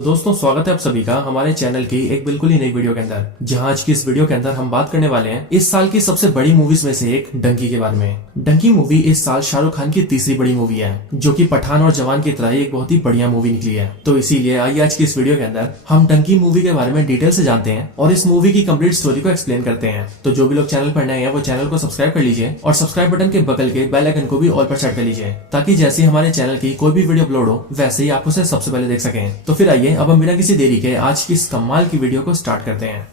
दोस्तों, स्वागत है आप सभी का हमारे चैनल की एक बिल्कुल ही नई वीडियो के अंदर। जहां आज की इस वीडियो के अंदर हम बात करने वाले हैं इस साल की सबसे बड़ी मूवीज में से एक डंकी के बारे में। डंकी मूवी इस साल शाहरुख खान की तीसरी बड़ी मूवी है, जो कि पठान और जवान की तरह एक बहुत ही बढ़िया मूवी निकली है। तो इसीलिए आइए आज की इस वीडियो के अंदर हम डंकी मूवी के बारे में डिटेल से जानते हैं और इस मूवी की कंप्लीट स्टोरी को एक्सप्लेन करते हैं। तो जो भी लोग चैनल पर नए हैं वो चैनल को सब्सक्राइब कर लीजिए और सब्सक्राइब बटन के बगल के बेल आइकन को भी ऑल पर सेट कर लीजिए, ताकि जैसे ही हमारे चैनल की कोई भी वीडियो अपलोड हो वैसे ही आप उसे सबसे पहले देख सकें। तो फिर आइए अब हम बिना किसी देरी के आज की इस कमाल की वीडियो को स्टार्ट करते हैं।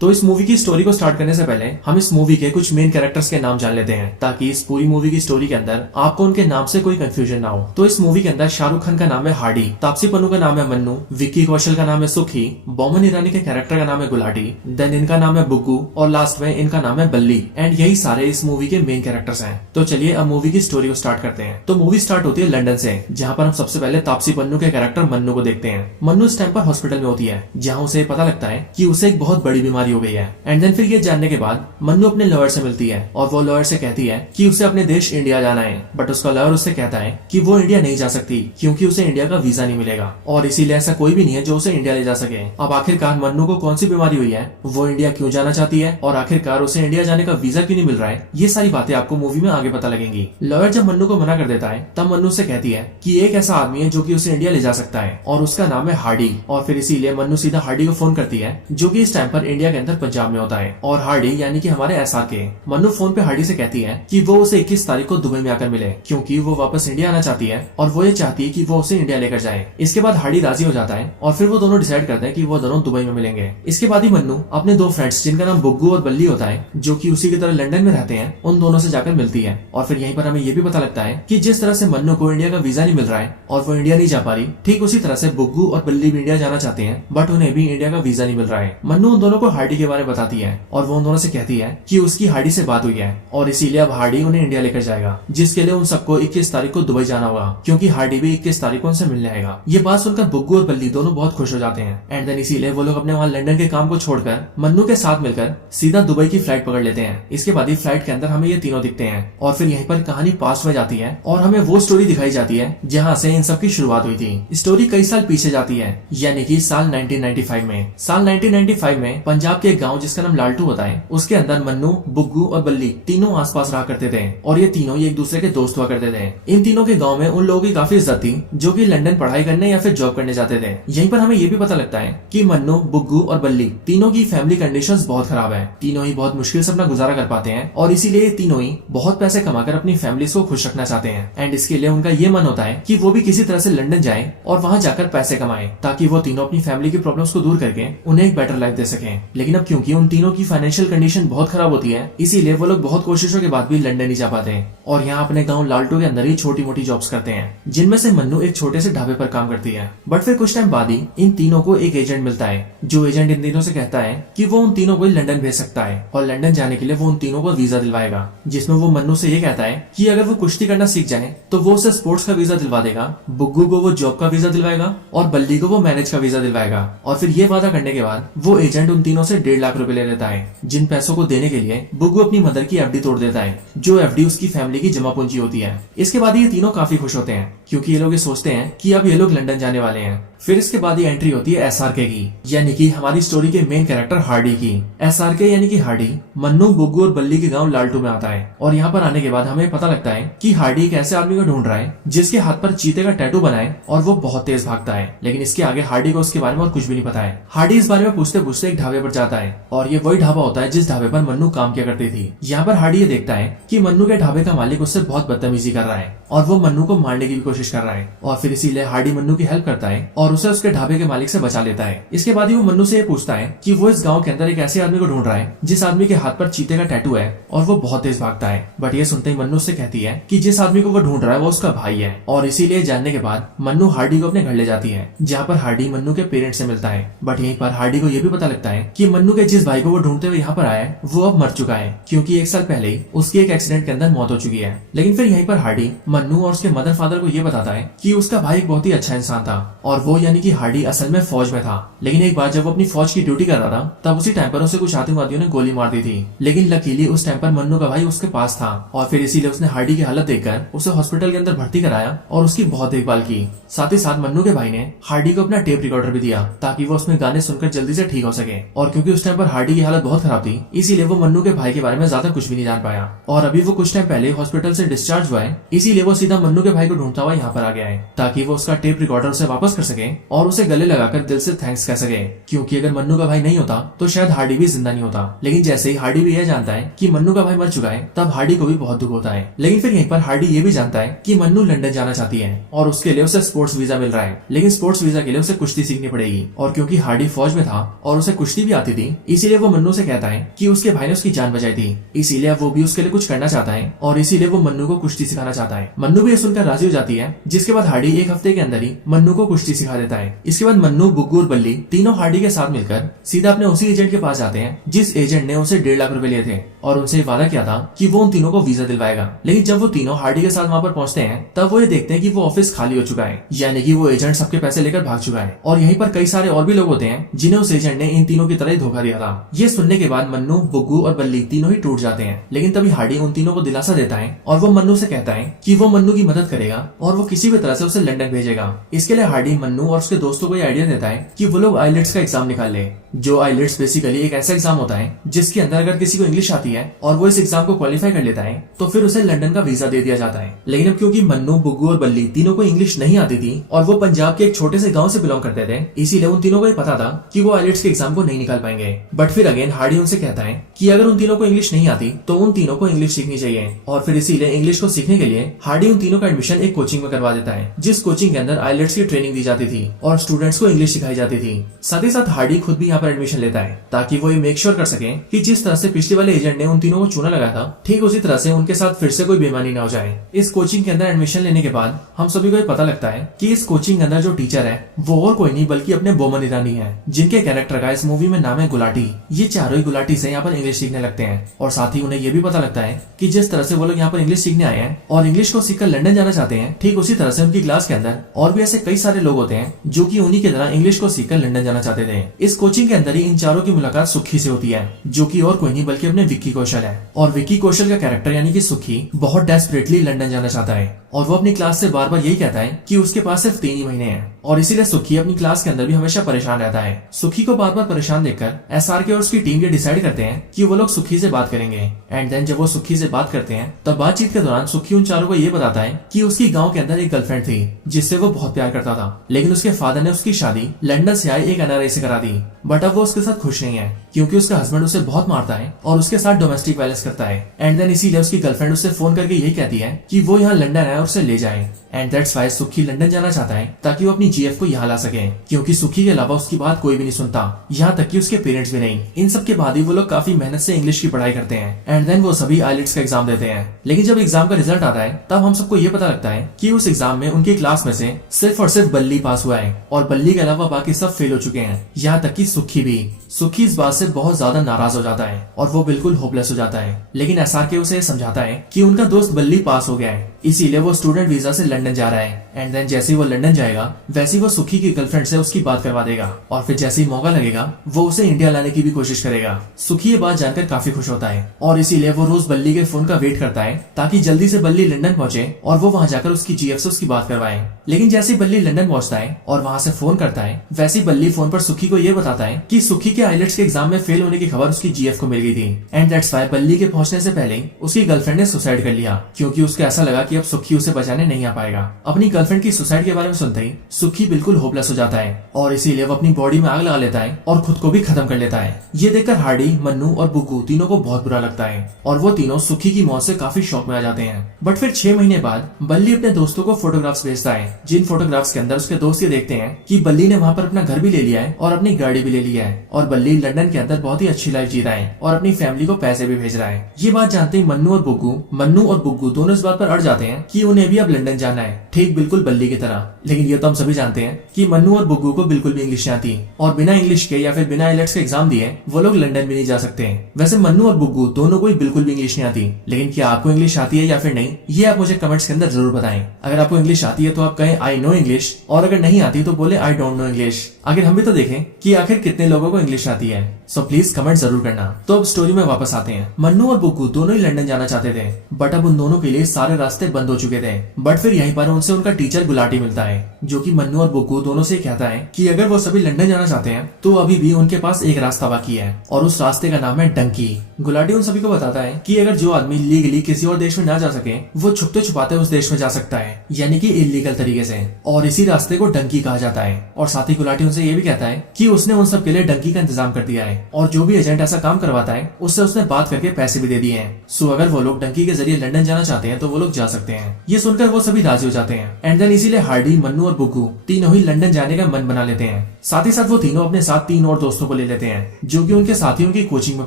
तो इस मूवी की स्टोरी को स्टार्ट करने से पहले हम इस मूवी के कुछ मेन कैरेक्टर्स के नाम जान लेते हैं, ताकि इस पूरी मूवी की स्टोरी के अंदर आपको उनके नाम से कोई कंफ्यूजन ना हो। तो इस मूवी के अंदर शाहरुख खान का नाम है हार्डी, तापसी पन्नू का नाम है मन्नू, विक्की कौशल का नाम है सुखी, बोमन ईरानी के कैरेक्टर का नाम है गुलाटी, देन इनका नाम है बुग्गू और लास्ट में इनका नाम है बल्ली। एंड यही सारे इस मूवी के मेन कैरेक्टर्स हैं। तो चलिए अब मूवी की स्टोरी को स्टार्ट करते हैं। तो मूवी स्टार्ट होती है लंदन से, जहाँ पर हम सबसे पहले तापसी पन्नू के कैरेक्टर मन्नू को देखते हैं। मन्नू इस टाइम पर हॉस्पिटल में होती है, जहाँ उसे पता लगता है कि उसे एक बहुत बड़ी बीमारी हो गई है। एंड देन फिर ये जानने के बाद मन्नू अपने लॉयर से मिलती है और वो लॉयर से कहती है कि उसे अपने देश इंडिया जाना है, बट उसका लॉयर उससे कहता है कि वो इंडिया नहीं जा सकती क्योंकि उसे इंडिया का वीजा नहीं मिलेगा और इसीलिए ऐसा कोई भी नहीं है जो उसे इंडिया ले जा सके। अब आखिरकार मन्नू को कौन सी बीमारी हुई है, वो इंडिया क्यों जाना चाहती है और आखिरकार उसे इंडिया जाने का वीजा क्यों नहीं मिल रहा है, ये सारी बातें आपको मूवी में आगे पता लगेंगी। लॉयर जब मन्नू को मना कर देता है तब मन्नू से कहती है कि एक ऐसा आदमी है जो कि उसे इंडिया ले जा सकता है और उसका नाम है हार्डी। और फिर इसीलिए मन्नू सीधा हार्डी को फोन करती है, जो कि इस टाइम पर इंडिया के अंदर पंजाब में होता है। और हार्डी यानी कि हमारे एसआर के मन्नू फोन पे हार्डी से कहती है कि वो उसे 21 तारीख को दुबई में आकर मिले, क्योंकि वो वापस इंडिया आना चाहती है और वो ये चाहती है कि वो उसे इंडिया लेकर जाए। इसके बाद हार्डी राजी हो जाता है और फिर वो दोनों डिसाइड करते हैं कि वो दोनों दुबई में मिलेंगे। इसके बाद ही मन्नू अपने दो फ्रेंड्स, जिनका नाम बुग्गू और बल्ली होता है, जो कि उसी की तरह लंदन में रहते हैं, उन दोनों से जाकर मिलती है। और फिर यहीं पर हमें ये भी पता लगता है कि जिस तरह से मन्नू को इंडिया का वीजा नहीं मिल रहा है और वो इंडिया नहीं जा पा रही, ठीक उसी तरह से बुग्गू और बल्ली भी इंडिया जाना चाहते हैं, बट उन्हें भी इंडिया का वीजा नहीं मिल रहा है। मन्नू उन दोनों को हार्डी के बारे में बताती है और वो उन दोनों से कहती है कि उसकी हार्डी से बात हुई है और इसीलिए अब हार्डी उन्हें इंडिया लेकर जाएगा, जिसके लिए उन सबको 21 तारीख को दुबई जाना होगा, क्योंकि हार्डी भी 21 तारीख को उनसे मिलने आएगा। ये बात सुनकर बुग्गू और बल्ली दोनों बहुत खुश हो जाते हैं। एंड देन इसीलिए वो लोग अपने वहाँ लंदन के काम को छोड़कर मन्नू के साथ मिलकर सीधा दुबई की फ्लाइट पकड़ लेते हैं। इसके बाद ही फ्लाइट के अंदर हमें ये तीनों दिखते हैं और फिर यहीं पर कहानी पास्ट में जाती है और हमें वो स्टोरी दिखाई जाती है जहाँ से इन सब की शुरुआत हुई थी। स्टोरी कई साल पीछे जाती है, यानी कि साल 1995 में। साल 1995 में पंजाब के एक गाँव जिसका नाम लालटू होता है, उसके अंदर मन्नू, बुग्गू और बल्ली तीनों आसपास रहा करते थे और ये तीनों एक दूसरे के दोस्त हुआ करते थे। इन तीनों के गांव में उन लोगों की काफी इज्जत थी जो कि लंदन पढ़ाई करने या फिर जॉब करने जाते थे। यहीं पर हमें ये भी पता लगता है कि मन्नू, बुग्गू और बल्ली तीनों की फैमिली कंडीशंस बहुत खराब है। तीनों ही बहुत मुश्किल से अपना गुजारा कर पाते हैं और इसीलिए तीनों ही बहुत पैसे कमाकर अपनी फैमिली को खुश रखना चाहते हैं। एंड इसके लिए उनका ये मन होता है कि वो भी किसी तरह से लंदन जाए और वहाँ जाकर पैसे कमाए, ताकि वो तीनों अपनी फैमिली की प्रॉब्लम्स को दूर करके उन्हें एक बेटर लाइफ दे सके। लेकिन अब क्योंकि उन तीनों की फाइनेंशियल कंडीशन बहुत खराब होती है, इसीलिए वो लोग बहुत कोशिशों के बाद भी लंदन नहीं जा पाते और यहाँ अपने गांव लालटू के अंदर ही छोटी मोटी जॉब्स करते हैं, जिनमें से मन्नू एक छोटे से ढाबे पर काम करती है। बट फिर कुछ टाइम बाद ही इन तीनों को एक एजेंट मिलता है, जो एजेंट इन तीनों से कहता है कि वो उन तीनों को लंदन भेज सकता है और लंदन जाने के लिए वो उन तीनों को वीजा दिलवाएगा, जिसमें वो मन्नू से ये कहता है कि अगर वो कुश्ती करना सीख जाए तो वो उसे स्पोर्ट्स का वीजा दिलवा देगा, बुग्गू को वो जॉब का वीजा दिलवाएगा और बल्ली को वो मैनेज का वीजा दिलवाएगा। और फिर ये वादा करने के बाद वो एजेंट उन तीनों से 1.5 लाख रुपए ले लेता है, जिन पैसों को देने के लिए बुग्गू अपनी मदर की एफडी तोड़ देता है, जो एफडी उसकी फैमिली की जमा पूंजी होती है। इसके बाद ये तीनों काफी खुश होते हैं, क्योंकि ये लोग ये सोचते हैं कि अब ये लोग लंदन जाने वाले हैं। फिर इसके बाद ये एंट्री होती है एसआरके की, यानी कि हमारी स्टोरी के मेन कैरेक्टर हार्डी की। एसआरके यानी कि हार्डी मन्नू, बुग्गू और बल्ली के गांव लालटू में आता है और यहाँ पर आने के बाद हमें पता लगता है कि हार्डी एक ऐसे आदमी को ढूंढ रहा है जिसके हाथ पर चीते का टैटू बना है और वो बहुत तेज भागता है। लेकिन इसके आगे हार्डी को उसके बारे में और कुछ भी नहीं पता है। हार्डी इस बारे में पूछते पूछते एक ढाबे पर जाता है और ये वही ढाबा होता है जिस ढाबे पर मन्नू काम किया करती थी। यहाँ पर हार्डी ये देखता है कि मन्नू के ढाबे का मालिक उससे बहुत बदतमीजी कर रहा है और वो मन्नू को मारने की भी कोशिश कर रहा है। और फिर इसीलिए हार्डी मन्नू की हेल्प करता है और उसे उसके ढाबे के मालिक से बचा लेता है। इसके बाद ही वो मन्नू से ये पूछता है कि वो इस गांव के अंदर एक ऐसे आदमी को ढूंढ रहा है जिस आदमी के हाथ पर चीते का टैटू है और वो बहुत तेज भागता है। बट ये सुनते ही मन्नू से कहती है कि जिस आदमी को वो ढूंढ रहा है वो उसका भाई है। और इसीलिए जानने के बाद मन्नू हार्डी को अपने घर ले जाती है, जहाँ पर हार्डी मन्नू के पेरेंट्स से मिलता है। बट यहीं पर हार्डी को ये भी पता लगता है कि मन्नू के जिस भाई को वो ढूंढते हुए यहाँ पर आया है वो अब मर चुका है, क्योंकि एक साल पहले ही उसकी एक एक्सीडेंट के अंदर मौत हो चुकी है। लेकिन फिर यहीं पर हार्डी मन्नू और उसके मदर फादर को ये बताता है कि उसका भाई एक बहुत ही अच्छा इंसान था और वो यानी कि हार्डी असल में फौज में था। लेकिन एक बार जब वो अपनी फौज की ड्यूटी कर रहा था तब उसी टाइम पर उसे कुछ आतंकवादियों ने गोली मार दी थी। लेकिन लकीली उस टाइम पर मन्नू का भाई उसके पास था और फिर इसीलिए उसने हार्डी की हालत देखकर उसे हॉस्पिटल के अंदर भर्ती कराया और उसकी बहुत देखभाल की। साथ ही साथ मन्नू के भाई ने हार्डी को अपना टेप रिकॉर्डर भी दिया ताकि वो उसमें गाने सुनकर जल्दी से ठीक हो सके। और क्योंकि उस टाइम पर हार्डी की हालत बहुत खराब थी इसीलिए वो मन्नू के भाई के बारे में ज्यादा कुछ भी नहीं जान पाया। और अभी वो कुछ टाइम पहले हॉस्पिटल से डिस्चार्ज हुआ है, इसीलिए वो सीधा मन्नू के भाई को ढूंढता हुआ यहाँ पर आ गया है ताकि वो उसका टेप रिकॉर्डर उसे वापस कर सके और उसे गले लगाकर दिल से थैंक्स कह सके, क्योंकि अगर मन्नू का भाई नहीं होता तो शायद हार्डी भी जिंदा नहीं होता। लेकिन जैसे ही हार्डी भी यह जानता है कि मन्नू का भाई मर चुका है तब हार्डी को भी बहुत दुख होता है। लेकिन फिर यहीं पर हार्डी ये भी जानता है कि मन्नू लंदन जाना चाहती है और उसके लिए उसे स्पोर्ट्स वीजा मिल रहा है। लेकिन स्पोर्ट्स वीजा के लिए उसे कुश्ती सीखनी पड़ेगी और क्योंकि हार्डी फौज में था और उसे कुश्ती भी आती थी इसीलिए वो मन्नू से कहता है कि उसके भाई ने उसकी जान बचाई थी, इसीलिए वो भी उसके लिए कुछ करना चाहता है और इसीलिए वो मन्नू को कुश्ती सिखाना चाहता है। मन्नू भी ये सुनकर राजी हो जाती है, जिसके बाद हार्डी एक हफ्ते के अंदर ही मन्नू को कुश्ती सिखा देता है। इसके बाद मन्नू, बुग्गू और बल्ली तीनों हार्डी के साथ मिलकर सीधा अपने उसी एजेंट के पास जाते हैं जिस एजेंट ने उनसे 1.5 लाख रुपए लिए थे और उनसे वादा किया था कि वो उन तीनों को वीजा दिलवाएगा। लेकिन जब वो तीनों हार्डी के साथ वहाँ पर पहुंचते हैं तब वो ये देखते हैं कि वो ऑफिस खाली हो चुका है, यानी कि वो एजेंट सबके पैसे लेकर भाग चुका है और यहीं पर कई सारे और भी लोग होते हैं जिन्हें उस एजेंट ने इन तीनों की तरह ही धोखा दिया था। ये सुनने के बाद मन्नू, बुग्गू और बल्ली तीनों ही टूट जाते हैं। लेकिन तभी हार्डी उन तीनों को दिलासा देता है और वो मन्नू से कहता है कि वो मन्नू की मदद करेगा और वो किसी भी तरह से उसे लंदन भेजेगा। इसके लिए हार्डी मन्नू और उसके दोस्तों को ये आइडिया देता है कि वो लोग आइलेट्स का एग्जाम निकाल ले, जो आइलेट्स बेसिकली एक ऐसा एग्जाम होता है जिसके अंदर अगर किसी को इंग्लिश आती है और वो इस एग्जाम को क्वालिफाई कर लेता है तो फिर उसे लंदन का वीजा दे दिया जाता है। लेकिन अब क्योंकि मन्नू, बुग्गू और बल्ली तीनों को इंग्लिश नहीं आती थी और वो पंजाब के एक छोटे से गाँव से बिलोंग करते थे, इसीलिए उन तीनों को ये पता था कि वो आइलेट्स के एग्जाम को नहीं निकाल पाएंगे। बट फिर अगेन हार्डी उनसे कहता है कि अगर उन तीनों को इंग्लिश नहीं आती तो उन तीनों को इंग्लिश सीखनी चाहिए और फिर इसीलिए इंग्लिश को सीखने के लिए हार्डी उन तीनों का एडमिशन एक कोचिंग में करवा देता है, जिस कोचिंग के अंदर आइलेट्स की ट्रेनिंग दी जाती थी और स्टूडेंट्स को इंग्लिश सिखाई जाती थी। साथ ही साथ हार्डी खुद भी यहाँ पर एडमिशन लेता है ताकि वो ये मेक श्योर कर सके कि जिस तरह से पिछले वाले एजेंट ने उन तीनों को चूना लगाया था ठीक उसी तरह से उनके साथ फिर से कोई बेईमानी न हो जाए। इस कोचिंग के अंदर एडमिशन लेने के बाद हम सभी को ये पता लगता है कि इस कोचिंग के अंदर जो टीचर है वो और कोई नहीं बल्कि अपने बोमन ईरानी है, जिनके कैरेक्टर का इस मूवी में नाम है गुलाटी। ये चारों ही गुलाटी से यहाँ पर इंग्लिश सीखने लगते हैं और साथ ही उन्हें ये भी पता लगता है कि जिस तरह से वो लोग यहाँ पर इंग्लिश सीखने आए हैं और इंग्लिश को सीखकर लंदन जाना चाहते हैं ठीक उसी तरह से उनकी क्लास के अंदर और भी ऐसे कई सारे लोग होते हैं जो कि उन्हीं की तरह इंग्लिश को सीखकर लंदन जाना चाहते थे। इस कोचिंग के अंदर ही इन चारों की मुलाकात सुखी से होती है, जो कि और कोई नहीं बल्कि अपने विक्की कौशल है। और विक्की कौशल का कैरेक्टर यानी कि सुखी बहुत डेस्परेटली लंदन जाना चाहता है और वो अपनी क्लास से बार बार यही कहता है कि उसके पास सिर्फ 3 ही महीने हैं और इसीलिए सुखी अपनी क्लास के अंदर भी हमेशा परेशान रहता है। सुखी को बार बार परेशान देखकर एसआरके और उसकी टीम ये डिसाइड करते हैं कि वो लोग सुखी से बात करेंगे। एंड देन जब वो सुखी से बात करते हैं तब बातचीत के दौरान सुखी उन चारों को ये बताता है कि उसकी गांव के अंदर एक गर्लफ्रेंड थी जिससे वो बहुत प्यार करता था, लेकिन उसके फादर ने उसकी शादी लंदन से आए एक एनआरआई से करा दी। बट अब वो उसके साथ खुश नहीं है क्योंकि उसका हस्बैंड उसे बहुत मारता है और उसके साथ डोमेस्टिक वायलेंस करता है। एंड देन इसीलिए उसकी गर्लफ्रेंड उससे फोन करके यही कहती है कि वो यहाँ लंदन आए और उसे ले जाए। एंड दैट्स वाई सुखी लंदन जाना चाहता है ताकि वो अपनी जीएफ को यहाँ ला सके, क्योंकि सुखी के अलावा उसकी बात कोई भी नहीं सुनता, यहाँ तक कि उसके पेरेंट्स भी नहीं। इन सब के बाद ही वो लोग काफी मेहनत से इंग्लिश की पढ़ाई करते हैं एंड देन वो सभी आइलेट्स का एग्जाम देते हैं। लेकिन जब एग्जाम का रिजल्ट आता है तब हम सबको ये पता लगता है कि उस एग्जाम में उनकी क्लास में से सिर्फ और सिर्फ बल्ली पास हुआ है और बल्ली के अलावा बाकी सब फेल हो चुके हैं, यहाँ तक कि सुखी भी। सुखी इस बात से बहुत ज्यादा नाराज हो जाता है और वो बिल्कुल होपलेस हो जाता है। लेकिन एसआरके उसे समझाता है कि उनका दोस्त बल्ली पास हो गया है, इसीलिए वो स्टूडेंट वीजा से लंदन जा रहा है। एंड देन जैसे ही वो लंदन जाएगा वैसे ही वो सुखी की गर्लफ्रेंड से उसकी बात करवा देगा और फिर जैसे ही मौका लगेगा वो उसे इंडिया लाने की भी कोशिश करेगा। सुखी ये बात जानकर काफी खुश होता है और इसीलिए वो रोज बल्ली के फोन का वेट करता है ताकि जल्दी से बल्ली लंदन पहुंचे और वो वहाँ जाकर उसकी जीएफ से उसकी बात करवाए। लेकिन जैसे ही बल्ली लंदन पहुंचता है और वहाँ से फोन करता है वैसे ही बल्ली फोन पर सुखी को ये बताता है कि सुखी के आइलेट्स के एग्जाम में फेल होने की खबर उसकी जीएफ को मिल गई थी। एंड दैट्स व्हाई बल्ली के पहुंचने से पहले उसकी गर्लफ्रेंड ने सुसाइड कर लिया क्योंकि उसको ऐसा लगा कि अब सुखी उसे बचाने नहीं आ पाएगा। अपनी गर्लफ्रेंड की सुसाइड के बारे में सुनते ही सुखी बिल्कुल होपलेस हो जाता है और इसीलिए वो अपनी बॉडी में आग लगा लेता है और खुद को भी खत्म कर लेता है। ये देखकर हार्डी, मन्नू और बुग्गू तीनों को बहुत बुरा लगता है और वो तीनों सुखी की मौत से काफी शॉक में आ जाते हैं। बट फिर 6 महीने बाद बल्ली अपने दोस्तों को फोटोग्राफ्स भेजता है, जिन फोटोग्राफ्स के अंदर उसके दोस्त ये देखते हैं कि बल्ली ने वहाँ पर अपना घर भी ले लिया है और अपनी गाड़ी भी ले लिया है और बल्ली लंदन के अंदर बहुत ही अच्छी लाइफ जी रहा है और अपनी फैमिली को पैसे भी भेज रहा है। ये बात जानते ही मन्नू और बुग्गू दोनों इस बात पर अड़ जाते बताते हैं कि उन्हें भी अब लंदन जाना है, ठीक बिल्कुल बल्ली की तरह। लेकिन ये तो हम सभी जानते हैं कि मन्नू और बुग्गू को बिल्कुल भी इंग्लिश नहीं आती और बिना इंग्लिश के या फिर बिना आईलेट्स के एग्जाम दिए वो लोग लंदन भी नहीं जा सकते। वैसे मन्नू और बुग्गू दोनों को बिल्कुल भी इंग्लिश नहीं आती, लेकिन क्या आपको इंग्लिश आती है या फिर नहीं, ये आप मुझे कमेंट्स के अंदर जरूर बताएं। अगर आपको इंग्लिश आती है तो आप कहें आई नो इंग्लिश, और अगर नहीं आती तो बोले आई डोंट नो इंग्लिश। आखिर हम भी तो देखें कि आखिर कितने लोगों को इंग्लिश आती है। सो प्लीज कमेंट जरूर करना। तो अब स्टोरी में वापस आते हैं। मन्नू और बुग्गू दोनों ही लंदन जाना चाहते थे, बट अब उन दोनों के लिए सारे रास्ते बंद हो चुके थे। बट फिर यहीं पर उनसे उनका टीचर गुलाटी मिलता है, जो कि मन्नू और बुग्गू दोनों से कहता है कि अगर वो सभी लंदन जाना चाहते हैं तो अभी भी उनके पास एक रास्ता बाकी है, और उस रास्ते का नाम है डंकी। गुलाटी उन सभी को बताता है कि अगर जो आदमी लीगली किसी और देश में ना जा सके वो छुपते छुपाते उस देश में जा सकता है, यानी कि इलीगल तरीके से, और इसी रास्ते को डंकी कहा जाता है। और साथ ही गुलाटी उनसे ये भी कहता है कि उसने उन सब के लिए डंकी का इंतजाम कर दिया है, और जो भी एजेंट ऐसा काम करवाता है उससे उसने बात करके पैसे भी दे दिए हैं। सो अगर वो लोग डंकी के जरिए लंदन जाना चाहते हैं तो वो लोग जा सकते हैं। ये सुनकर वो सभी राजी हो जाते हैं, एंड देन इसीलिए हार्डी, मन्नू और बुग्गू तीनों ही लंदन जाने का मन बना लेते हैं। साथ ही साथ वो तीनों अपने साथ 3 और दोस्तों को ले लेते हैं, जो कि उनके साथियों की कोचिंग में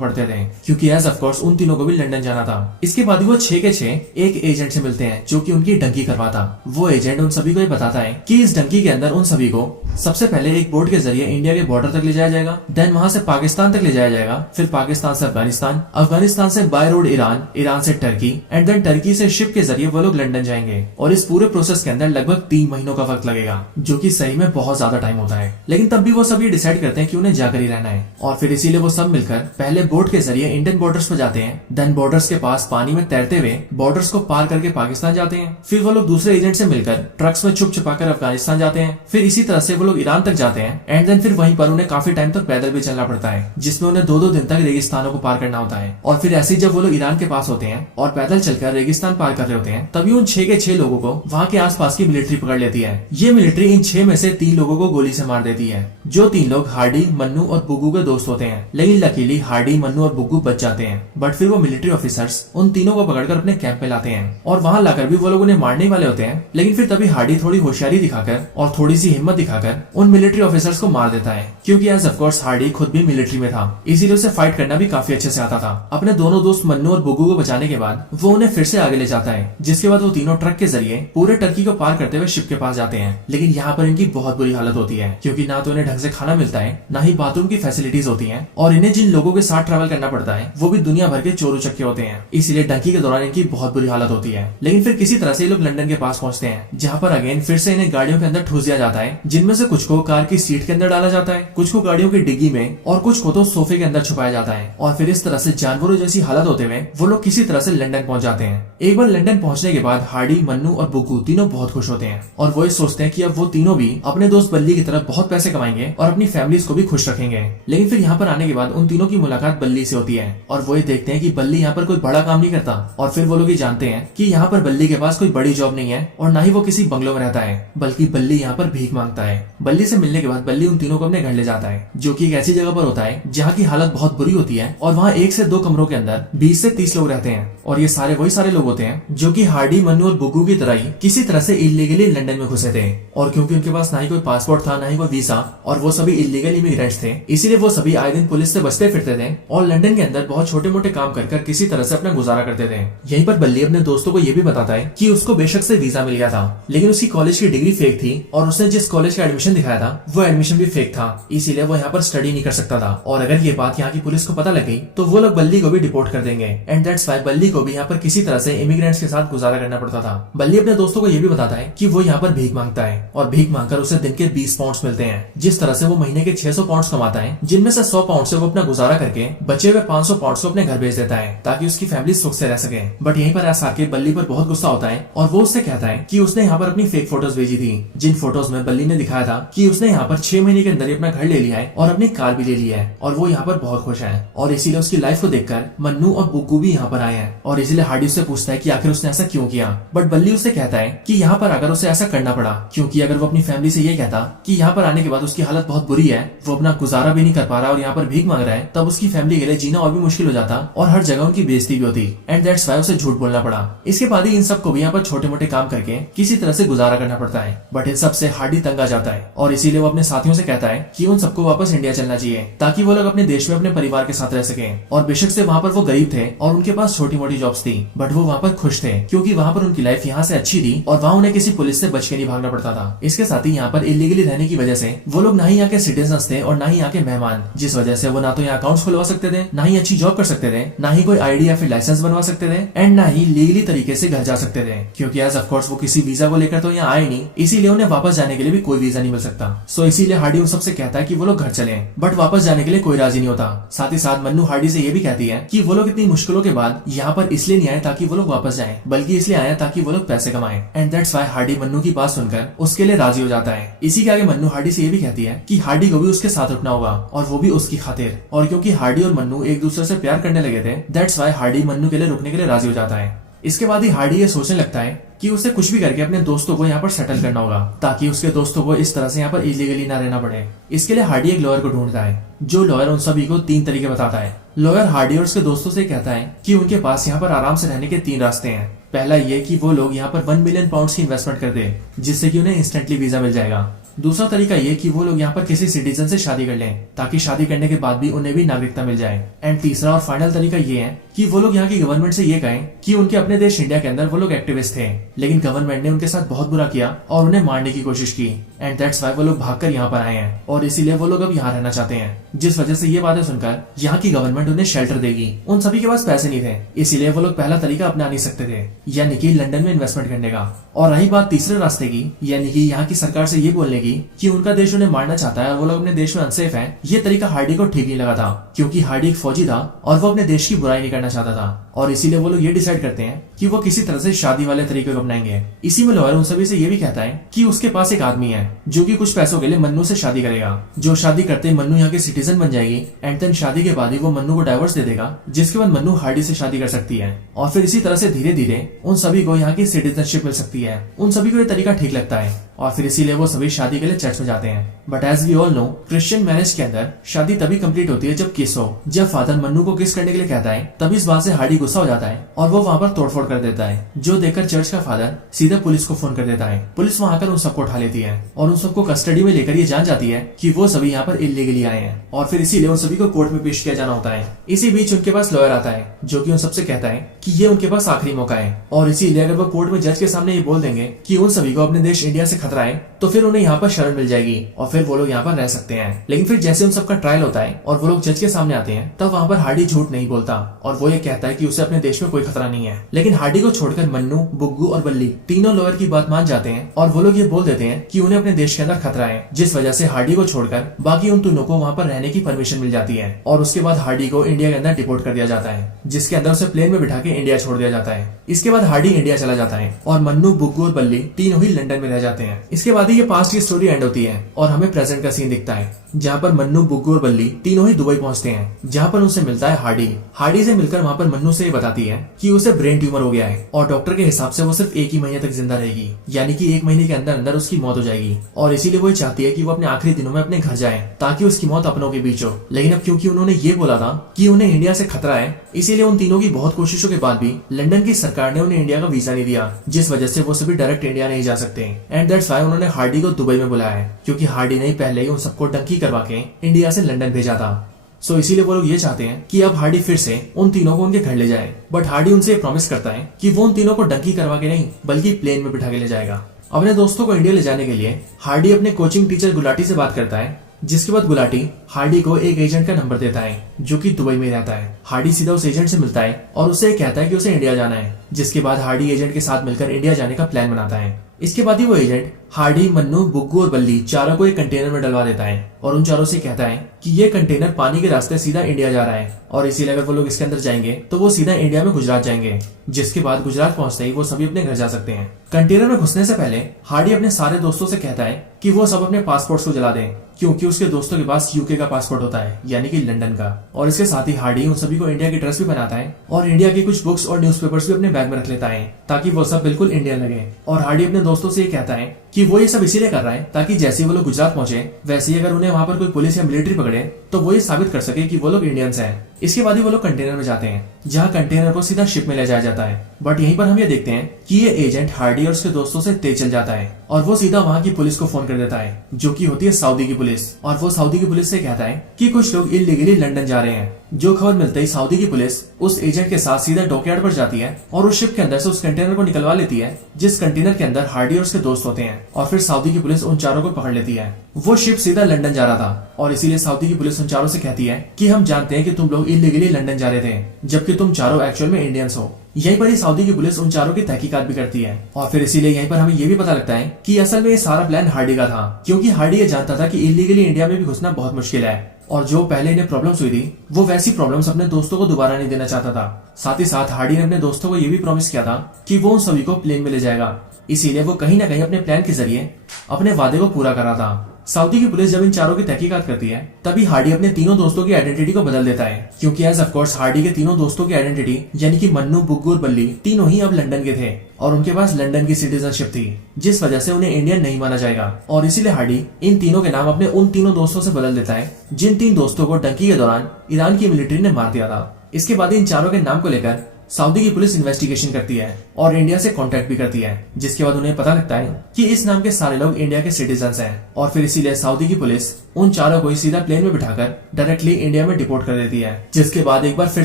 पढ़ते थे, क्योंकि एज ऑफ कोर्स उन तीनों को भी लंदन जाना था। इसके बाद वो 6 के 6 एक एजेंट से मिलते हैं, जो कि उनकी डंकी करवाता। वो एजेंट उन सभी को ये बताता है कि इस डंकी के अंदर उन सभी को सबसे पहले एक बोट के जरिए इंडिया के बॉर्डर तक ले जाया जाएगा, देन वहां से पाकिस्तान तक ले जाया जाएगा, फिर पाकिस्तान से अफगानिस्तान, अफगानिस्तान से बाय रोड ईरान, ईरान से टर्की, एंड देन टर्की से शिप के जरिए वो लोग लंदन जाएंगे। और इस पूरे प्रोसेस के अंदर लगभग 3 महीनों का वक्त लगेगा, जो कि सही में बहुत ज्यादा टाइम होता है। लेकिन तब भी वो सब ये डिसाइड करते हैं कि उन्हें जाकर ही रहना है, और फिर इसीलिए वो सब मिलकर पहले बोट के जरिए इंडियन बॉर्डर्स पर जाते हैं, देन बॉर्डर्स के पास पानी में तैरते हुए बॉर्डर्स को पार करके पाकिस्तान जाते हैं। फिर वो लोग दूसरे एजेंट से मिलकर ट्रक्स में छुप छुपाकर अफगानिस्तान जाते हैं। फिर इसी तरह से वो लोग ईरान तक जाते हैं, एंड देन फिर वहीं पर उन्हें काफी टाइम तक पैदल भी चलना पड़ता है, जिसमें उन्हें 2-2 दिन तक रेगिस्तानों को पार करना होता है। और फिर ऐसे जब वो लोग ईरान के पास होते हैं और पैदल चलकर रेगिस्तान पार कर रहे होते हैं, तभी उन 6 के 6 लोगों को वहाँ के आसपास की मिलिट्री पकड़ लेती है। ये मिलिट्री इन 6 में से 3 लोगों को गोली से मार देती है, जो 3 लोग हार्डी, मन्नू और बुग्गू के दोस्त होते हैं। लेकिन लकीली हार्डी, मन्नू और बुग्गू बच जाते हैं। बट फिर वो मिलिट्री ऑफिसर्स उन तीनों को पकड़कर अपने कैंप में लाते हैं, और वहाँ लाकर भी वो लोग उन्हें मारने वाले होते हैं। लेकिन फिर तभी हार्डी थोड़ी होशियारी दिखाकर और थोड़ी सी हिम्मत दिखाकर उन मिलिट्री ऑफिसर्स को मार देता है, क्योंकि एज ऑफ कोर्स हार्डी खुद भी मिलिट्री में था, इसीलिए उसे फाइट करना भी काफी अच्छे से आता था। अपने दोनों दोस्त मन्नू और बुग्गू को बचाने के बाद वो उन्हें फिर से आगे ले जाता है, जिसके बाद वो तीनों ट्रक के जरिए पूरे टर्की को पार करते हुए शिप के पास जाते हैं। लेकिन यहाँ पर इनकी बहुत बुरी हालत होती है, क्योंकि ना तो इन्हें ढंग से खाना मिलता है, ना ही बाथरूम की फैसिलिटीज होती है, और इन्हें जिन लोगों के साथ ट्रैवल करना पड़ता है वो भी दुनिया भर के चोर उचक्के होते हैं। इसीलिए डंकी के दौरान इनकी बहुत बुरी हालत होती है। लेकिन फिर किसी तरह से ये लोग लंदन के पास पहुंचते हैं, जहाँ पर अगेन फिर से इन्हें गाड़ियों के अंदर ठूस दिया जाता है, जिनमें से कुछ को कार की सीट के अंदर डाला जाता है, कुछ को गाड़ियों की डिग्गी में, और कुछ को तो सोफे के अंदर छुपाया जाता है। और फिर इस तरह से जानवरों जैसी हालत होते हुए वो लोग किसी तरह से लंदन पहुंच जाते हैं। एक बार लंदन पहुंचने के बाद हार्डी, मन्नू और बुग्गू तीनों बहुत खुश होते हैं, और वो ये सोचते हैं कि अब वो तीनों भी अपने दोस्त बल्ली की तरह बहुत पैसे कमाएंगे और अपनी फैमिलीज को भी खुश रखेंगे। लेकिन फिर यहाँ पर आने के बाद उन तीनों की मुलाकात बल्ली से होती है, और वो ये देखते हैं कि बल्ली यहाँ पर कोई बड़ा काम नहीं करता, और फिर वो लोग ये जानते हैं कि यहाँ पर बल्ली के पास कोई बड़ी जॉब नहीं है, और ना ही वो किसी बंगलों में रहता है, बल्कि बल्ली यहाँ पर भीख मांगता है। बल्ली से मिलने के बाद बल्ली उन तीनों को अपने घर ले जाता है, जो कि एक ऐसी जगह पर होता है जहाँ की हालत बहुत बुरी होती है, और वहाँ 1 से 2 कमरों के अंदर 20 से 30 लोग रहते हैं। और ये सारे वही सारे लोग होते हैं जो कि हार्डी, मन्नू और बुग्गू की तरह ही किसी तरह से इलीगली लंदन में घुसे थे। और क्योंकि उनके पास ना ही कोई पासपोर्ट था, ना ही कोई वीजा, और वो सभी इलीगल इमिग्रेंट्स थे, इसीलिए वो सभी आए दिन पुलिस से बचते फिरते थे और लंदन के अंदर बहुत छोटे मोटे काम कर किसी तरह से अपना गुजारा करते थे। यहीं पर बल्ली अपने दोस्तों को ये भी बताता है कि उसको बेशक से वीजा मिल गया था, लेकिन उसकी कॉलेज की डिग्री फेक थी, और उसने जिस कॉलेज का एडमिशन दिखाया था वो एडमिशन भी फेक था, इसीलिए वो यहाँ पर स्टडी नहीं कर सकता था। और अगर ये बात यहाँ की पुलिस को पता लग गई तो वो लोग बल्ली को भी डिपोर्ट कर देंगे, एंड दैट्स व्हाई बल्ली को भी यहाँ पर किसी तरह से इमिग्रेंट्स के साथ गुजारा करना पड़ता था। बल्ली अपने दोस्तों को ये भी बताता है कि वो यहाँ पर भीख मांगता है, और भीख मांगकर उसे दिन के 20 पाउंड्स मिलते हैं। जिस तरह से वो महीने के 600 पाउंड्स कमाता है, जिनमें से 100 पाउंड से वो अपना गुजारा करके बचे हुए 500 पाउंड्स को अपने घर भेज देता है, ताकि उसकी फैमिली सुख से रह सके। बट यहीं पर ऐसा आके बल्ली पर बहुत गुस्सा होता है, और वो उससे कहता है कि उसने यहाँ पर अपनी फेक फोटोज भेजी थी, जिन फोटोज में बल्ली ने दिखाया था कि उसने यहाँ पर 6 महीने के अंदर ही अपना घर ले लिया है और अपनी कार भी ले ली है, और वो यहाँ पर बहुत खुश है। और इसीलिए उसकी लाइफ को देखकर मन्नू और बुग्गू भी यहाँ पर आए हैं, और इसीलिए हार्डी उससे पूछता है कि आखिर उसने ऐसा क्यों किया। बट बल्ली उससे कहता है कि यहाँ पर अगर उसे ऐसा करना पड़ा, क्योंकि अगर वो अपनी फैमिली से ये कहता कि यहाँ पर आने के बाद उसकी हालत बहुत बुरी है, वो अपना गुजारा भी नहीं कर पा रहा और यहाँ पर भीख मांग रहा है, तब उसकी फैमिली के लिए जीना और भी मुश्किल हो जाता, और हर जगह उनकी बेइज्जती भी होती, एंड दैट्स व्हाई उसे झूठ बोलना पड़ा। इसके बाद ही इन सबको भी यहाँ पर छोटे मोटे काम करके किसी तरह से गुजारा करना पड़ता है। बट इन सब से हार्डी तंग आ जाता है, और इसीलिए वो अपने साथियों से कहता है कि उन सबको वापस इंडिया चलना चाहिए, ताकि वो लोग अपने देश में अपने परिवार के साथ रह सके। और बेशक से वहाँ पर वो गरीब थे और उनके पास छोटी मोटी जॉब्स थी, बट वो वहाँ पर खुश थे, क्योंकि क्योंकि वहाँ पर उनकी लाइफ यहाँ से अच्छी थी और वहाँ उन्हें किसी पुलिस से बच के नहीं भागना पड़ता था। इसके साथ ही यहाँ पर इलीगली रहने की वजह से वो लोग ना ही यहाँ के सिटीजन थे और ना ही यहाँ के मेहमान, जिस वजह से वो ना तो यहाँ अकाउंट्स खुलवा सकते थे, ना ही अच्छी जॉब कर सकते थे, ना ही कोई आईडी या फिर लाइसेंस बनवा सकते थे, एंड ना ही लीगली तरीके से घर जा सकते थे, क्योंकि एज ऑफ कोर्स वो किसी वीजा को लेकर तो यहाँ आए नहीं, इसीलिए उन्हें वापस जाने के लिए भी कोई वीजा नहीं मिल सकता। सो इसीलिए हार्डी उन सबसे कहता है कि वो लोग घर चले, बट वापस जाने के लिए कोई राजी नहीं होता। साथ ही साथ मन्नू हार्डी से ये भी कहती है कि वो लोग इतनी मुश्किलों के बाद यहाँ पर इसलिए नहीं आए ताकि वो लोग वापस जाएं, बल्कि इसलिए आए ताकि वो लोग पैसे कमाएं, and that's why Hardy Mannu की बात सुनकर उसके लिए राजी हो जाता है। इसी के आगे मन्नू हार्डी से ये भी कहती है कि हार्डी को भी उसके साथ उठना होगा और वो भी उसकी खातिर, और क्योंकि हार्डी और मन्नू एक दूसरे से प्यार करने लगे थे, दैट्स व्हाई हार्डी मन्नू के लिए रुकने के लिए राजी हो जाता है। इसके बाद ही हार्डी ये सोचने लगता है कि उसे कुछ भी करके अपने दोस्तों को यहाँ पर सेटल करना होगा ताकि उसके दोस्तों को इस तरह से यहाँ पर इलीगली ना रहना पड़े। इसके लिए हार्डी एक लॉयर को ढूंढता है, जो लॉयर उन सभी को 3 तरीके बताता है। लॉयर हार्डी और उसके दोस्तों से कहता है कि उनके पास यहाँ पर आराम से रहने के 3 रास्ते हैं। पहला ये कि वो लोग यहाँ पर 1 मिलियन पाउंड्स की इन्वेस्टमेंट कर दे, जिससे कि उन्हें इंस्टेंटली वीजा मिल जाएगा। दूसरा तरीका ये कि वो लोग यहाँ पर किसी सिटीजन से शादी कर लें ताकि शादी करने के बाद भी उन्हें भी नागरिकता मिल जाए। एंड तीसरा और फाइनल तरीका ये है कि वो लोग यहाँ की गवर्नमेंट से ये कहें कि उनके अपने देश इंडिया के अंदर वो लोग एक्टिविस्ट थे, लेकिन गवर्नमेंट ने उनके साथ बहुत बुरा किया और उन्हें मारने की कोशिश की, एंड दैट्स व्हाई वो लोग भागकर यहाँ पर आए हैं और इसीलिए वो लोग अब यहाँ रहना चाहते हैं। जिस वजह से ये बातें सुनकर यहाँ की गवर्नमेंट उन्हें शेल्टर देगी। उन सभी के पास पैसे नहीं थे, इसीलिए वो लोग पहला तरीका अपना नहीं सकते थे, यानी कि लंदन में इन्वेस्टमेंट करने का। और रही बात तीसरे रास्ते की, यानी कि यहाँ की सरकार से ये बोलने की कि उनका देश उन्हें मारना चाहता है और वो लोग अपने देश में अनसेफ हैं, ये तरीका हार्डी को ठीक नहीं लगा था, क्योंकि हार्डी एक फौजी था और वो अपने देश की बुराई नहीं करना चाहता था, और इसीलिए वो लोग ये डिसाइड करते हैं कि वो किसी तरह से शादी वाले तरीके को अपनाएंगे। इसी में लॉयर उन सभी से ये भी कहता है कि उसके पास एक आदमी है जो कि कुछ पैसों के लिए मन्नू से शादी करेगा, जो शादी करते ही मन्नू यहाँ की सिटीजन बन जाएगी, एंड देन शादी के बाद ही वो मन्नू को डाइवोर्स दे देगा, जिसके बाद मन्नू हार्डी से शादी कर सकती है, और फिर इसी तरह से धीरे धीरे उन सभी को यहाँ की सिटीजनशिप मिल सकती है। उन सभी को ये तरीका ठीक लगता है और फिर इसीलिए वो सभी शादी के लिए चर्च में जाते हैं। But as we all know, Christian marriage के अंदर शादी तभी कंप्लीट होती है जब किस हो। जब फादर मन्नू को किस करने के लिए कहता है, तभी इस बात से हार्डी गुस्सा हो जाता है और वो वहाँ पर तोड़फोड़ कर देता है, जो देखकर चर्च का फादर सीधे पुलिस को फोन कर देता है। पुलिस वहाँ आकर उन सबको उठा लेती है और उन सबको कस्टडी में लेकर ये जान जाती है कि वो सभी यहाँ पर इलीगली आए हैं, और फिर इसीलिए उन सभी को कोर्ट में पेश किया जाना होता है। इसी बीच उनके पास लॉयर आता है जो कि उन सबसे कहता है कि ये उनके पास आखिरी मौका है, और इसीलिए अगर वो कोर्ट में जज के सामने ये बोल देंगे कि उन सभी को अपने देश इंडिया से खतरा है, तो फिर उन्हें यहाँ पर शरण मिल जाएगी और फिर वो लोग यहाँ पर रह सकते हैं। लेकिन फिर जैसे उन सबका ट्रायल होता है और वो लोग जज के सामने आते हैं, तब वहाँ पर हार्डी झूठ नहीं बोलता और वो ये कहता है कि उसे अपने देश में कोई खतरा नहीं है। लेकिन हार्डी को छोड़कर मन्नू, बुग्गू और बल्ली तीनों लॉयर की बात मान जाते हैं और वो लोग ये बोल देते हैं कि उन्हें अपने देश के अंदर खतरा है, जिस वजह से हार्डी को छोड़कर बाकी उन तीनों को वहाँ पर रहने की परमिशन मिल जाती है, और उसके बाद हार्डी को इंडिया के अंदर डिपोर्ट कर दिया जाता है, जिसके अंदर उसे प्लेन में बिठा के इंडिया छोड़ दिया जाता है। इसके बाद हार्डी इंडिया चला जाता है और मन्नू, बुग्गू और बल्ली तीनों ही लंदन में रह जाते हैं। इसके बाद ही ये पास्ट की स्टोरी एंड होती है और हमें प्रेजेंट का सीन दिखता है, जहाँ पर मन्नू, बुग्गू और बल्ली तीनों ही दुबई पहुंचते हैं, जहाँ पर उनसे मिलता है हार्डी। हार्डी से मिलकर वहाँ पर मन्नू से ये बताती है कि उसे ब्रेन ट्यूमर हो गया है और डॉक्टर के हिसाब से वो सिर्फ 1 ही महीने तक जिंदा रहेगी, यानी कि 1 महीने के अंदर अंदर उसकी मौत हो जाएगी, और इसीलिए वो चाहती है कि वो अपने आखिरी दिनों में अपने घर जाए ताकि उसकी मौत अपनों के बीच हो। लेकिन अब क्योंकि उन्होंने ये बोला था कि उन्हें इंडिया से खतरा है, इसीलिए उन तीनों की बहुत कोशिशों के बाद भी लंदन की सरकार ने उन्हें इंडिया का वीजा नहीं दिया, जिस वजह से वो सभी डायरेक्ट इंडिया नहीं जा सकते। एंड दैट्स व्हाई उन्होंने हार्डी को दुबई में बुलाया है, क्योंकि हार्डी ने पहले ही उन सबको डंकी करवा के इंडिया से लंदन भेजा था। सो इसीलिए वो लोग ये चाहते हैं कि अब हार्डी फिर से उन तीनों को उनके घर ले जाए, बट हार्डी उनसे प्रॉमिस करता है कि वो उन तीनों को डंकी करवा के नहीं बल्कि प्लेन में बिठा के ले जाएगा। अपने दोस्तों को इंडिया ले जाने के लिए हार्डी अपने कोचिंग टीचर गुलाटी से बात करता है, जिसके बाद गुलाटी हार्डी को एक एजेंट का नंबर देता है जो कि दुबई में रहता है। हार्डी सीधा उस एजेंट से मिलता है और उससे कहता है कि उसे इंडिया जाना है, जिसके बाद हार्डी एजेंट के साथ मिलकर इंडिया जाने का प्लान बनाता है। इसके बाद ही वो एजेंट हार्डी, मन्नू, बुग्गू और बल्ली चारों को एक कंटेनर में डलवा देता है और उन चारों से कहता है कि ये कंटेनर पानी के रास्ते सीधा इंडिया जा रहा है, और इसीलिए अगर वो लोग इसके अंदर जाएंगे तो वो सीधा इंडिया में गुजरात जाएंगे, जिसके बाद गुजरात पहुंचते ही वो सभी अपने घर जा सकते हैं। कंटेनर में घुसने से पहले हार्डी अपने सारे दोस्तों से कहता है कि वो सब अपने पासपोर्ट्स को जला दें, क्योंकि उसके दोस्तों के पास यूके का पासपोर्ट होता है, यानी कि लंदन का। और इसके साथ ही हार्डी उन सभी को इंडिया की ड्रेस भी बनाता है और इंडिया की कुछ बुक्स और न्यूज़पेपर्स भी अपने बैग में रख लेता है, ताकि वो सब बिल्कुल इंडियन लगे। और हार्डी अपने दोस्तों से ये कहता है कि वो ये सब इसीलिए कर रहा है ताकि जैसे वो लोग गुजरात पहुंचे, वैसे ही अगर उन्हें वहां पर कोई पुलिस या मिलिट्री पकड़े तो वो ये साबित कर सके कि वो लोग इंडियंस हैं। इसके बाद ही वो लोग कंटेनर में जाते हैं, जहाँ कंटेनर को सीधा शिप में ले जाया जाता है। बट यहीं पर हम ये देखते हैं कि ये एजेंट हार्डी और उसके दोस्तों से तेज चल जाता है और वो सीधा वहाँ की पुलिस को फोन कर देता है, जो कि होती है सऊदी की पुलिस। और वो सऊदी की पुलिस से कहता है कि कुछ लोग इलीगली लंदन जा रहे हैं जो खबर मिलते ही सऊदी की पुलिस उस एजेंट के साथ सीधा डॉकयार्ड पर जाती है और उस शिप के अंदर से उस कंटेनर को निकलवा लेती है जिस कंटेनर के अंदर हार्डी और उसके दोस्त होते हैं। और फिर सऊदी की पुलिस उन चारों को पकड़ लेती है। वो शिप सीधा लंदन जा रहा था और इसीलिए सऊदी की पुलिस उन चारों से कहती है कि हम जानते हैं कि तुम लोग इलीगली लंदन जा रहे थे, जबकि तुम चारों एक्चुअल में इंडियंस हो। यहीं पर ही सऊदी की पुलिस उन चारों की तहकीकात भी करती है और फिर इसीलिए यहीं पर हमें ये भी पता लगता है कि असल में ये सारा प्लान हार्डी का था, क्योंकि हार्डी ये जानता था कि इलीगली इंडिया में भी घुसना बहुत मुश्किल है और जो पहले इन्हें प्रॉब्लम्स हुई थी वो वैसी प्रॉब्लम्स अपने दोस्तों को दोबारा नहीं देना चाहता था। साथ ही साथ हार्डी ने अपने दोस्तों को ये भी प्रॉमिस किया था कि वो उन सभी को प्लेन में ले जाएगा, इसीलिए वो कहीं ना कहीं अपने प्लान के जरिए अपने वादे को पूरा कर रहा था। सऊदी की पुलिस जब इन चारों की तहकीकात करती है तभी हार्डी अपने तीनों दोस्तों की आइडेंटिटी को बदल देता है, क्योंकि एज ऑफ कोर्स हार्डी के तीनों दोस्तों की आइडेंटिटी यानी कि मन्नू, बुग्गू और बल्ली तीनों ही अब लंदन के थे और उनके पास लंदन की सिटीजनशिप थी, जिस वजह से उन्हें इंडियन नहीं माना जाएगा। और इसीलिए हार्डी इन तीनों के नाम अपने उन तीनों दोस्तों से बदल देता है जिन 3 दोस्तों को डंकी के दौरान ईरान की मिलिट्री ने मार दिया था। इसके बाद इन चारों के नाम को लेकर सऊदी की पुलिस इन्वेस्टिगेशन करती है और इंडिया से कांटेक्ट भी करती है, जिसके बाद उन्हें पता लगता है कि इस नाम के सारे लोग इंडिया के सिटीजन्स हैं और फिर इसीलिए सऊदी की पुलिस उन चारों को ही सीधा प्लेन में बिठाकर डायरेक्टली इंडिया में डिपोर्ट कर देती है। जिसके बाद एक बार फिर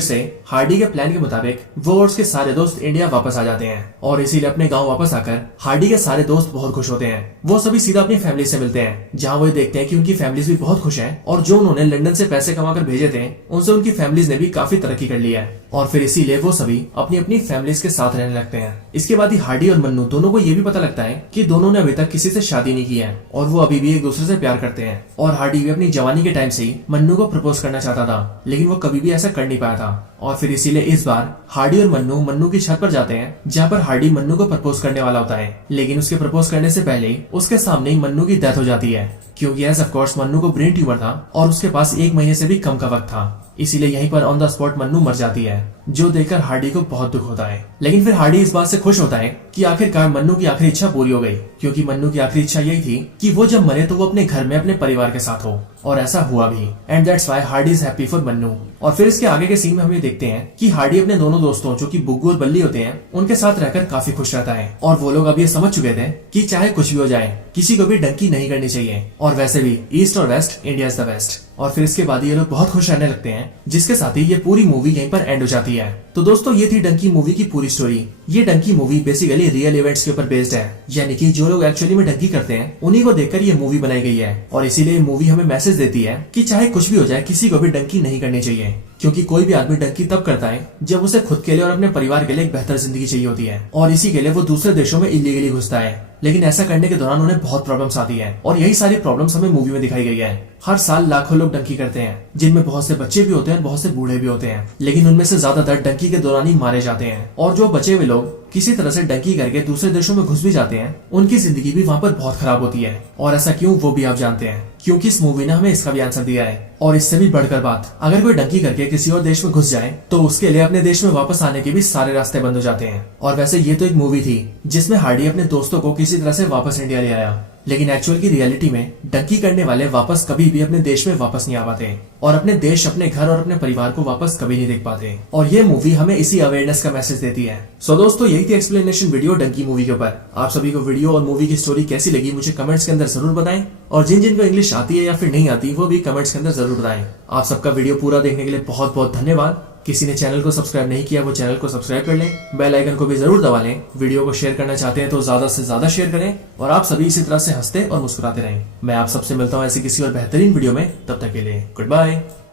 से हार्डी के प्लान के मुताबिक वो और उसके सारे दोस्त इंडिया वापस आ जाते हैं और इसीलिए अपने गाँव वापस आकर हार्डी के सारे दोस्त बहुत खुश होते हैं। वो सभी सीधा अपनी फैमिली से मिलते हैं, जहाँ वो देखते हैं कि उनकी फैमिलीज भी बहुत खुश है और जो उन्होंने लंदन से पैसे कमाकर भेजे थे उनसे उनकी फैमिलीज ने भी काफी तरक्की कर ली है और फिर इसीलिए वो सभी अपनी अपनी फैमिलीज के साथ रहने लगते हैं। इसके बाद ही हार्डी और मन्नू दोनों को ये भी पता लगता है कि दोनों ने अभी तक किसी से शादी नहीं की है और वो अभी भी एक दूसरे से प्यार करते हैं। और हार्डी भी अपनी जवानी के टाइम से ही मन्नू को प्रपोज करना चाहता था, लेकिन वो कभी भी ऐसा कर नहीं पाया था। और फिर इसीलिए इस बार हार्डी और मन्नू की छत पर जाते हैं, जहाँ पर हार्डी मन्नू को प्रपोज करने वाला होता है, लेकिन उसके प्रपोज करने से पहले ही उसके सामने ही मन्नू की डेथ हो जाती है, क्योंकि एज ऑफ कोर्स मन्नू को ब्रेन ट्यूमर था और उसके पास 1 महीने से भी कम का वक्त था। इसीलिए यहीं पर ऑन द स्पॉट मन्नू मर जाती है, जो देखकर हार्डी को बहुत दुख होता है। लेकिन फिर हार्डी इस बात से खुश होता है कि आखिरकार मन्नू की आखिरी इच्छा पूरी हो गई, क्योंकि मन्नू की आखिरी इच्छा यही थी कि वो जब मरे तो वो अपने घर में अपने परिवार के साथ हो, और ऐसा हुआ भी। And that's why Hardy is happy for Mannu. और फिर इसके आगे के सीन में हम ये देखते हैं कि हार्डी अपने दोनों दोस्तों जो कि बुग्गू और बल्ली होते हैं उनके साथ रहकर काफी खुश रहता है और वो लोग अब ये समझ चुके थे कि चाहे कुछ भी हो जाए किसी को भी डंकी नहीं करनी चाहिए और वैसे भी ईस्ट और waste India is the best. और फिर इसके बाद ये लोग बहुत खुश रहने लगते हैं, जिसके साथ ही ये पूरी मूवी यहीं पर एंड हो जाती है। तो दोस्तों ये थी डंकी मूवी की पूरी स्टोरी। ये Dunki movie basically real events के ऊपर बेस्ड है, यानी कि जो लोग एक्चुअली में डंकी करते हैं उन्हीं को देखकर ये मूवी बनाई गई है और इसीलिए मूवी हमें मैसेज देती है कि चाहे कुछ भी हो जाए किसी को भी डंकी नहीं करनी चाहिए, क्योंकि कोई भी आदमी डंकी तब करता है जब उसे खुद के लिए और अपने परिवार के लिए एक बेहतर जिंदगी चाहिए होती है और इसी के लिए वो दूसरे देशों में इलीगली घुसता है। लेकिन ऐसा करने के दौरान उन्हें बहुत प्रॉब्लम्स आती है और यही सारी प्रॉब्लम्स हमें मूवी में दिखाई गई है। हर साल लाखों लोग डंकी करते हैं, जिनमें बहुत से बच्चे भी होते हैं और बहुत से बूढ़े भी होते हैं, लेकिन उनमें से ज्यादातर डंकी के दौरान ही मारे जाते हैं। और जो बचे हुए लोग किसी तरह से डंकी करके दूसरे देशों में घुस भी जाते हैं, उनकी जिंदगी भी वहाँ पर बहुत खराब होती है। और ऐसा क्यों, वो भी आप जानते हैं, क्योंकि इस मूवी ने हमें इसका भी आंसर दिया है। और इससे भी बढ़कर बात, अगर कोई डंकी करके किसी और देश में घुस जाए तो उसके लिए अपने देश में वापस आने के भी सारे रास्ते बंद हो जाते हैं। और वैसे ये तो एक मूवी थी जिसमें हार्डी अपने दोस्तों को किसी तरह से वापस इंडिया ले आया, लेकिन एक्चुअल की रियलिटी में डंकी करने वाले वापस कभी भी अपने देश में वापस नहीं आ पाते और अपने देश, अपने घर और अपने परिवार को वापस कभी नहीं देख पाते। और ये मूवी हमें इसी अवेयरनेस का मैसेज देती है। सो दोस्तों यही थी एक्सप्लेनेशन वीडियो डंकी मूवी के ऊपर। आप सभी को वीडियो और मूवी की स्टोरी कैसी लगी मुझे कमेंट्स के अंदर जरूर बताएं और जिन जिनको इंग्लिश आती है या फिर नहीं आती वो भी कमेंट्स के अंदर जरूर बताएं। आप सबका वीडियो पूरा देखने के लिए बहुत बहुत धन्यवाद। किसी ने चैनल को सब्सक्राइब नहीं किया वो चैनल को सब्सक्राइब कर लें, बेल आइकन को भी जरूर दबा लें। वीडियो को शेयर करना चाहते हैं तो ज्यादा से ज्यादा शेयर करें और आप सभी इसी तरह से हंसते और मुस्कुराते रहें। मैं आप सबसे मिलता हूँ ऐसे किसी और बेहतरीन वीडियो में, तब तक के लिए गुड बाय।